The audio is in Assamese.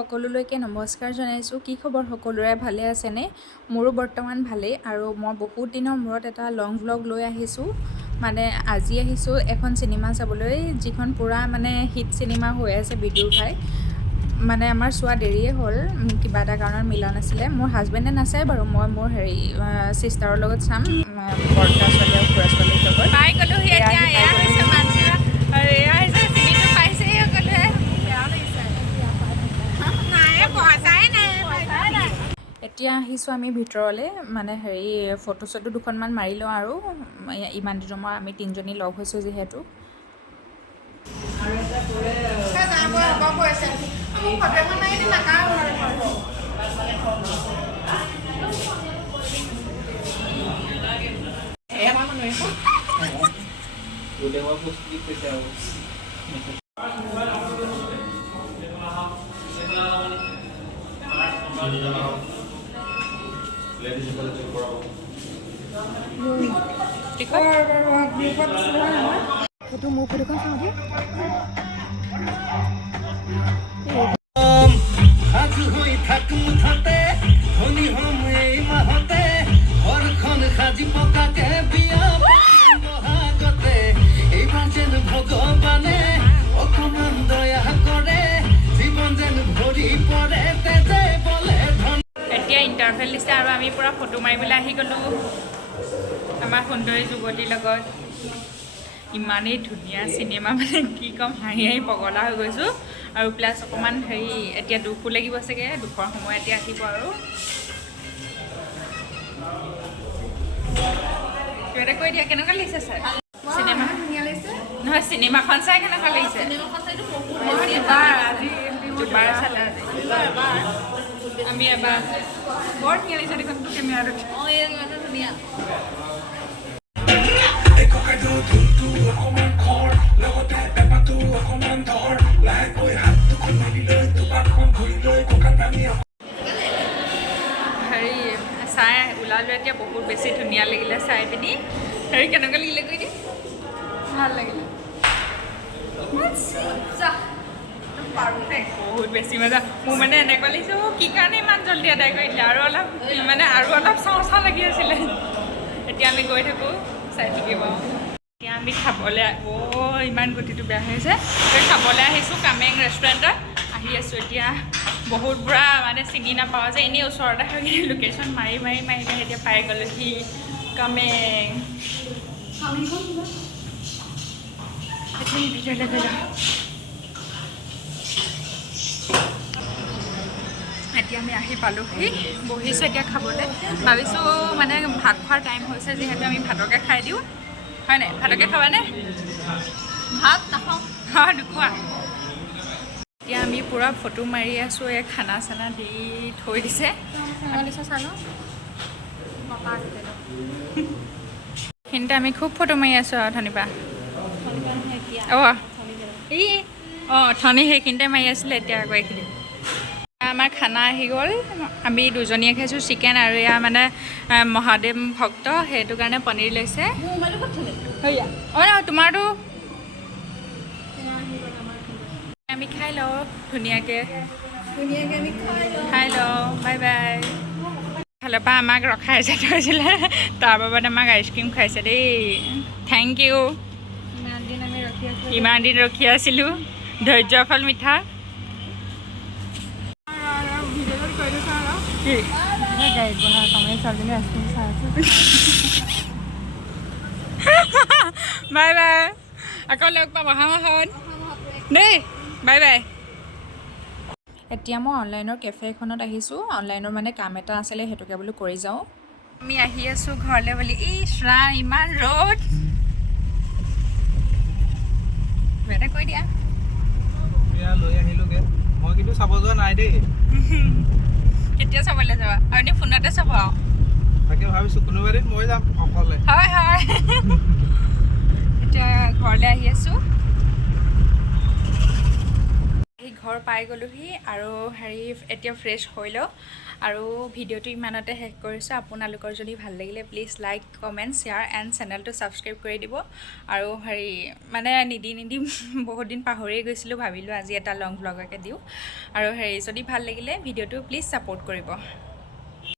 সকলোলৈকে নমস্কাৰ জনাইছোঁ। কি খবৰ সকলোৰে, ভালে আছেনে? মোৰো বৰ্তমান ভালেই। আৰু মই বহুত দিনৰ মূৰত এটা লং ভ্লগ লৈ আহিছোঁ। মানে আজি আহিছোঁ এখন চিনেমা চাবলৈ, যিখন পূৰা মানে হিট চিনেমা হৈ আছে বিদুৰভাই। মানে আমাৰ চোৱা দেৰিয়ে হ'ল, কিবা এটা কাৰণত মিলা নাছিলে। মোৰ হাজবেণ্ডে নাচায় বাৰু, মই মোৰ চিষ্টাৰৰ লগত চাম, বৰ্তা ছোৱালী আৰু খুৰা ছোৱালীৰ লগত। পাই গ'লো এতিয়া আহিছোঁ আমি ভিতৰলৈ, মানে ফটো চটো দুখনমান মাৰি লওঁ। আৰু ইমান দিনৰ মই আমি তিনিজনী লগ হৈছোঁ যিহেতু। মোৰ ফটোখন চাওঁ দেই। এতিয়া ইণ্টাৰভেল দিছে আৰু আমি পূৰা ফটো মাৰিবলৈ আহি গ'লোঁ আমাৰ সুন্দৰী যুৱতীৰ লগত। ইমানেই ধুনীয়া চিনেমা, মানে কি ক'ম, হাঁহি হাঁহি পগলা হৈ গৈছোঁ। আৰু প্লাছ অকণমান এতিয়া দুখো লাগিব চাগে, দুখৰ সময় এতিয়া আহিব। আৰু কিবা এটা কৈ দিয়া, কেনেকুৱা লাগিছে ছাৰ চিনেমা? নহয়, চিনেমাখন চাই কেনেকুৱা লাগিছে? দুবাৰ চালা আমি এবাৰ। বৰ ধুনীয়া লাগিছে দেখোন কেমেৰাটো। ধুনীয়া। চাই ওলালোঁ এতিয়া, বহুত বেছি ধুনীয়া লাগিলে চাই পিনি। কেনেকুৱা লাগিলে কৈ দিয়ে? ভাল লাগিলে, বহুত বেছি মজা। মোৰ মানে এনেকুৱা লাগিছে, কি কাৰণে ইমান জল্দি আদায় কৰি দিলে, আৰু অলপ চাওঁ চাওঁ লাগি আছিলে। এতিয়া আমি গৈ থাকোঁ, চাই থাকিব। এতিয়া আমি খাবলৈ, ইমান গতিটো বেয়া হৈছে। খাবলৈ আহিছোঁ কামেং ৰেষ্টুৰেণ্টত আহি আছোঁ এতিয়া। বহুত বুঢ়া মানে চিনি নাপাওঁ যে, এনেই ওচৰতে থাকি লোকেশ্যন মাৰি এতিয়া পাই গ'লোহি কামেং। ভিতৰলৈ গৈ যাওঁ। এতিয়া আমি আহি পালোহি, বহিছোঁ এতিয়া খাবলৈ। ভাবিছোঁ মানে ভাত খোৱাৰ টাইম হৈছে যিহেতু আমি ভাতকে খাই দিওঁ, হয় নাই? ভাতকে খাবানে? ভাত নাখাওঁ। হয়, নোখোৱা? এতিয়া আমি পূৰা ফটো মাৰি আছোঁ। এই খানা চানা দি থৈ দিছে। সেইখিনিতে আমি খুব ফটো মাৰি আছোঁ আৰু অথনিৰ পৰা। অথনি সেইখিনিতে মাৰি আছিলে, এতিয়া আকৌ এইখিনি। আমাৰ খানা আহি গ'ল। আমি দুজনীয়ে খাইছোঁ চিকেন, আৰু এয়া মানে মহাদেৱ ভক্ত, সেইটো কাৰণে পনীৰ লৈছে। নহয়, তোমাৰতো আমি খাই লওঁ ধুনীয়াকৈ আমি খাই লওঁ। Bye bye. ফালৰ পৰা আমাক ৰখাইছে থৈছিলে, তাৰ বাবদ আমাক আইচক্ৰীম খুৱাইছে দেই। Thank you. ইমান দিন ৰখি আছিলোঁ, ধৈৰ্যৰ ফল মিঠা। বাই বাই, আকৌ লগ পাম অহা মাহত দেই। Bye bye. এতিয়া মই অনলাইনৰ কেফে এখনত আহিছোঁ। অনলাইনৰ মানে কাম এটা আছিলে, সেইটোকে বোলো কৰি যাওঁ। আমি আহি আছোঁ ঘৰলৈ বুলি। ৰাম, ইমান ৰ'দ। কিবা এটা কৈ দিয়া। লৈ আহিলোগে, মই কিন্তু চাব যোৱা নাই দেই। কেতিয়া চাবলৈ যাবা? আপুনি ফোনতে চাব আৰু। তাকে ভাবিছোঁ কোনোবা দিন মই যাম অকলে। হয়। এতিয়া ঘৰলৈ আহি আছোঁ। এই ঘৰ পাই গ'লোহি আৰু এতিয়া ফ্ৰেছ হৈ লওঁ আৰু ভিডিঅ'টো ইমানতে শেষ কৰিছোঁ। আপোনালোকৰ যদি ভাল লাগিলে please like comment share and চেনেলটো ছাবস্ক্ৰাইব কৰি দিব। আৰু মানে নিদি বহুত দিন পাহৰিয়ে গৈছিলোঁ, ভাবিলোঁ আজি এটা লং ভ্লগকে দিওঁ। আৰু যদি ভাল লাগিলে ভিডিঅ'টো প্লিজ ছাপোৰ্ট কৰিব।